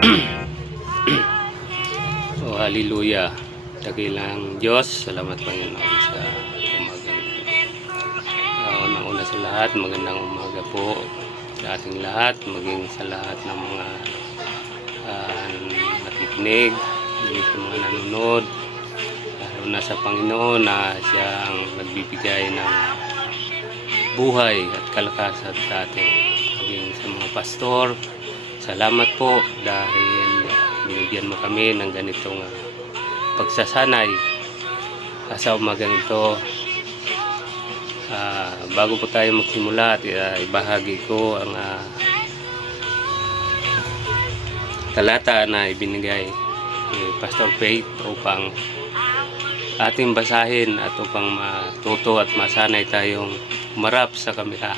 Oh, hallelujah. Dakilang Diyos, salamat Panginoon sa umaga nito. Unang-una sa lahat, magandang umaga po sa ating lahat, maging sa lahat ng mga nakikinig, dito mga nanonood, lalo na sa Panginoon na siyang nagbibigay ng buhay at kalakasan sa atin. Maging sa mga pastor, salamat po dahil binigyan mo kami ng ganitong pagsasanay sa umagang ito. Bago po tayo magsimula at ibahagi ko ang talata na ibinigay ni Pastor Faith upang ating basahin at upang matuto at masanay tayong umarap sa kamera.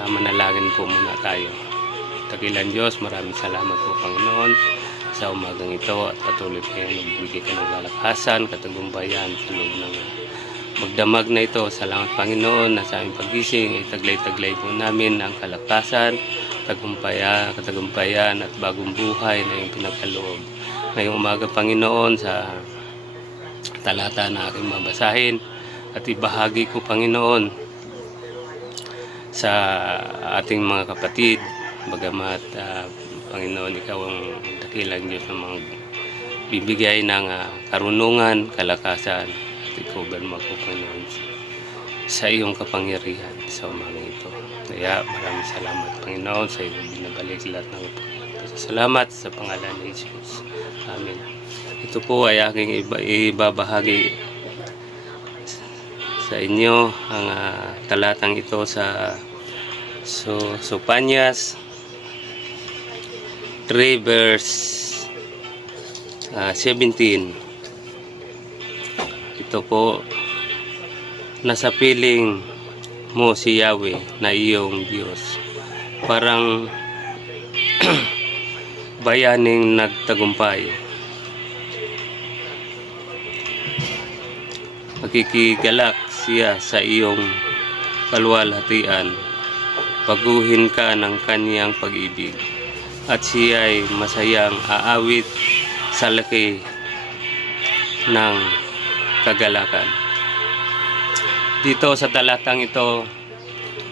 Manalangin po muna tayo. Dakilang Diyos, maraming salamat po Panginoon sa umagang ito at patuloy kayong nagbibigay ka ng kalakasan, katagumpayan sa loob ng magdamag na ito. Salamat Panginoon na sa aming pagising ay taglay-taglay po namin ang kalakasan, katagumpayan at bagong buhay na yung pinagkaloob. Ngayong umaga Panginoon sa talata na aking mabasahin at ibahagi ko Panginoon sa ating mga kapatid, bagamat Panginoon, ikaw ang dakilang Diyos na bibigay ng karunungan, kalakasan at ikover mo ako Panginoon sa iyong kapangyarihan sa umagang ito. Kaya maraming salamat Panginoon sa iyong binabalik lahat ng salamat sa pangalan ni Jesus. Amen. Ito po ay aking ibabahagi sa inyo ang talatang ito sa Sopanias 3 verse 17. Ito po, nasa piling mo si Yahweh na iyong Diyos, parang bayaning nagtagumpay. Makikigalak siya sa iyong kalwalhatian, baguhin ka ng kaniyang pag-ibig, at siya ay masayang aawit sa laki ng kagalakan. Dito sa talatang ito,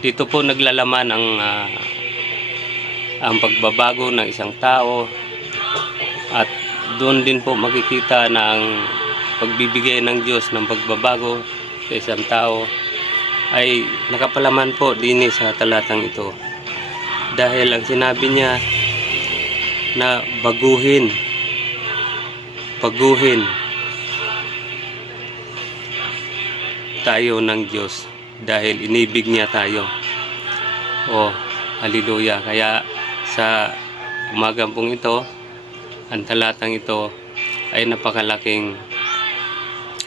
dito po naglalaman ang pagbabago ng isang tao, at doon din po makikita na ang pagbibigay ng Diyos ng pagbabago sa isang tao ay nakapalaman po din sa talatang ito, dahil ang sinabi niya na baguhin tayo ng Diyos dahil inibig niya tayo. Oh, hallelujah. Kaya sa umagang pong ito, ang talatang ito ay napakalaking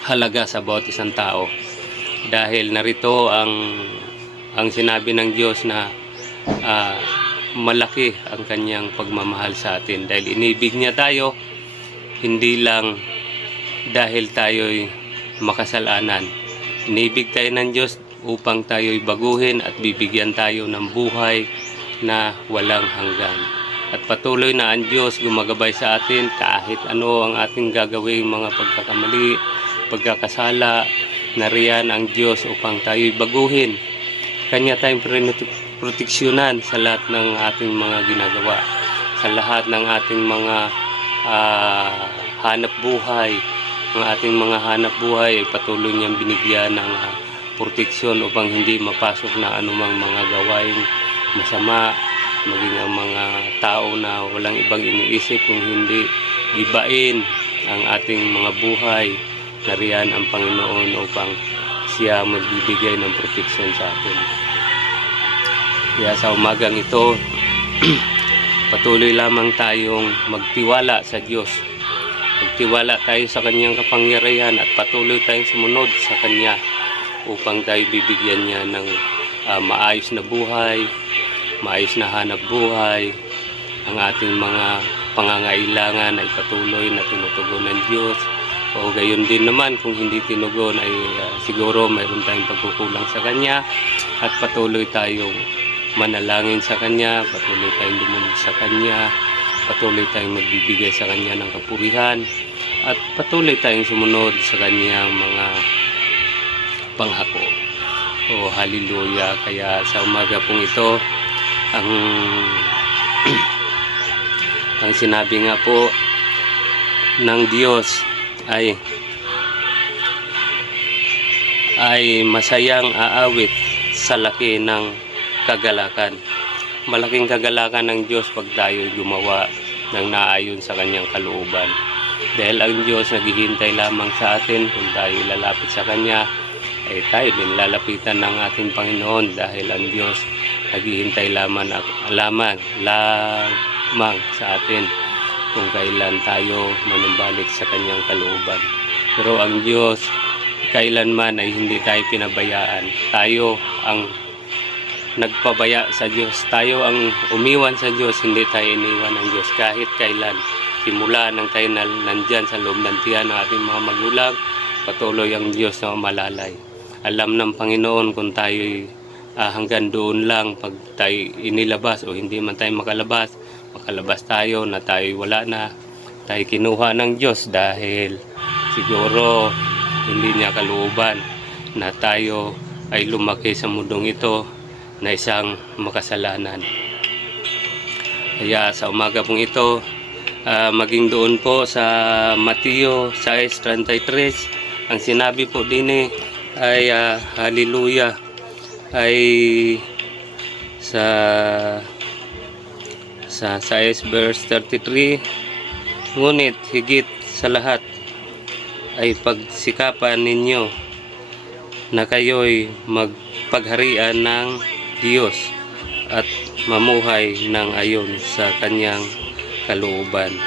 halaga sa bawat isang tao, dahil narito ang sinabi ng Diyos na malaki ang kanyang pagmamahal sa atin, dahil inibig niya tayo, hindi lang dahil tayo'y makasalanan. Inibig tayo ng Diyos upang tayo'y baguhin at bibigyan tayo ng buhay na walang hanggan. At patuloy na ang Diyos gumagabay sa atin kahit ano ang ating gagawing mga pagkakamali, pagkakasala. Nariyan ang Diyos upang tayo'y baguhin. Kanya tayong proteksyonan sa lahat ng ating mga ginagawa, sa lahat ng ating mga hanap buhay. Ang ating mga hanap buhay ay patuloy niyang binigyan ng proteksyon upang hindi mapasok na anumang mga gawaing masama, maging ang mga tao na walang ibang iniisip kung hindi gibain ang ating mga buhay. Nariyan ang Panginoon upang siya magbibigay ng proteksyon sa atin. Kaya sa umagang ito, patuloy lamang tayong magtiwala sa Diyos. Magtiwala tayo sa kanyang kapangyarihan at patuloy tayong sumunod sa kanya upang tayo bibigyan niya ng maayos na buhay, maayos na hanap buhay. Ang ating mga pangangailangan ay patuloy na tinutugunan ng Diyos. O gayon din naman kung hindi tinugon ay siguro mayroon tayong pagkukulang sa kanya, at patuloy tayong manalangin sa kanya, patuloy tayong lumunod sa kanya patuloy tayong magbibigay sa Kanya ng kapurihan at patuloy tayong sumunod sa Kanyang mga panghako. O hallelujah. Kaya sa umaga pong ito, ang ang sinabi nga po ng Diyos ay masayang aawit sa laki ng kagalakan. Malaking kagalakan ng Diyos pag tayo gumawa ng naayon sa Kanyang kalooban. Dahil ang Diyos naghihintay lamang sa atin kung tayo lalapit sa Kanya, ay tayo din lalapitan ng ating Panginoon, dahil ang Diyos naghihintay lamang sa atin kung kailan tayo manumbalik sa Kanyang kalooban. Pero ang Diyos kailanman ay hindi tayo pinabayaan. Tayo ang nagpabaya sa Diyos. Tayo ang umiwan sa Diyos, hindi tayo iniwan ng Diyos kahit kailan. Simula nang tayo nandyan sa loob ng tiyan ng ating mga magulang, patuloy ang Diyos na malalay. Alam ng Panginoon kung tayo hanggang doon lang pag tayo inilabas o hindi man tayo makalabas tayo na tayo wala na, tayo kinuha ng Diyos dahil siguro hindi niya kalooban na tayo ay lumaki sa mundong ito na isang makasalanan. Kaya sa umaga pong ito, maging doon po sa Mateo 6:33, ang sinabi po din ay hallelujah, ay sa 6 verse 33, ngunit higit sa lahat ay pagsikapan ninyo na kayo'y magpagharian ng Diyos at mamuhay ng ayon sa Kanyang kalooban,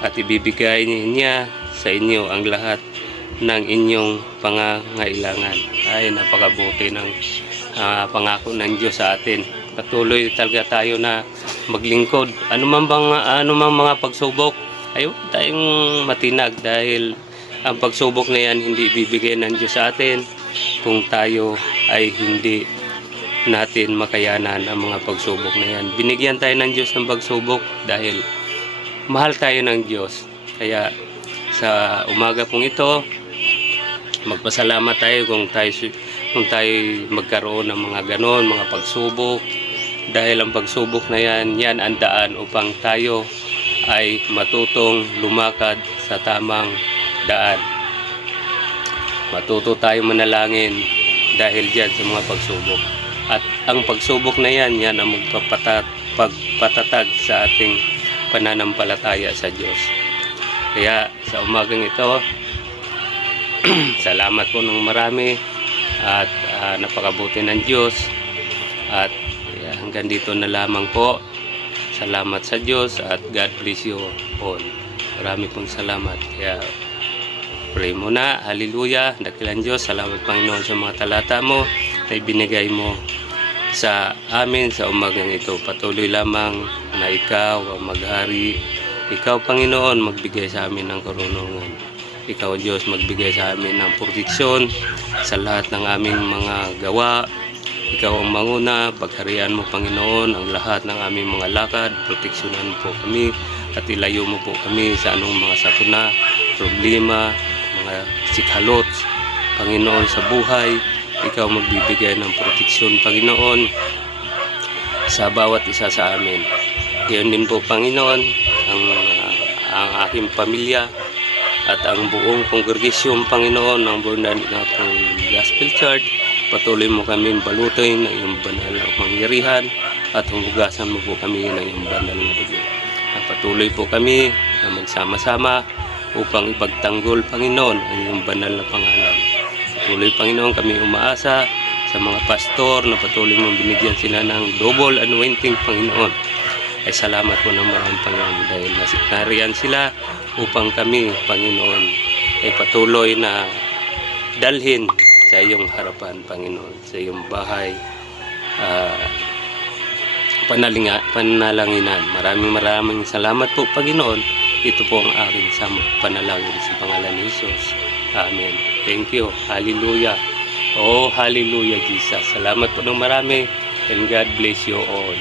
at ibibigay niya sa inyo ang lahat ng inyong pangangailangan. Ay, napakabuti ng pangako ng Diyos sa atin. Patuloy talaga tayo na maglingkod. Ano man mga pagsubok, ay huwag tayong matinag, dahil ang pagsubok na yan hindi ibibigay ng Diyos sa atin kung tayo ay hindi natin makayanan ang mga pagsubok na yan. Binigyan tayo ng Diyos ng pagsubok dahil mahal tayo ng Diyos. Kaya sa umaga pong ito, magpasalamat tayo kung tayo magkaroon ng mga ganon, mga pagsubok, dahil ang pagsubok na yan ang daan upang tayo ay matutong lumakad sa tamang daan. Matuto tayo manalangin dahil dyan sa mga pagsubok. At ang pagsubok na yan ang pagpatatag sa ating pananampalataya sa Diyos. Kaya sa umagang ito, salamat po ng marami at napakabuti ng Diyos, at hanggang dito na lamang po. Salamat sa Diyos at God bless you all. Marami pong salamat. Kaya pray muna. Hallelujah. Dakilan Diyos. Salamat Panginoon sa mga talata mo na ibinigay mo sa amin sa umagang ito. Patuloy lamang na ikaw ang maghari. Ikaw Panginoon magbigay sa amin ng karunungan. Ikaw Diyos magbigay sa amin ng proteksyon sa lahat ng aming mga gawa. Ikaw ang manguna, pagharian mo Panginoon ang lahat ng aming mga lakad, proteksyonan po kami at ilayo mo po kami sa anong mga sakuna, problema, mga sikhalot Panginoon sa buhay. Ikaw magbibigay ng proteksyon Panginoon sa bawat isa sa amin. Gayon din po Panginoon ang aking pamilya at ang buong kongregasyon Panginoon ng Born Gospel Church. Patuloy mo kami balutin ng iyong banal na pangyarihan at humugasan mo po kami ng iyong banal na dugo. Patuloy po kami na magsama-sama upang ipagtanggol Panginoon ang iyong banal na pangalan. Patuloy Panginoon kami umaasa sa mga pastor na patuloy mong binigyan sila ng double anointing Panginoon. Ay salamat po ng maraming Panginoon dahil nariyan sila upang kami Panginoon ay patuloy na dalhin sa iyong harapan Panginoon, sa iyong bahay, panalanginan. Maraming salamat po Panginoon. Ito po ang aking panalangin sa pangalan ni Jesus. Amen. Thank you. Hallelujah. Oh, hallelujah Jesus. Salamat po ng marami and God bless you all.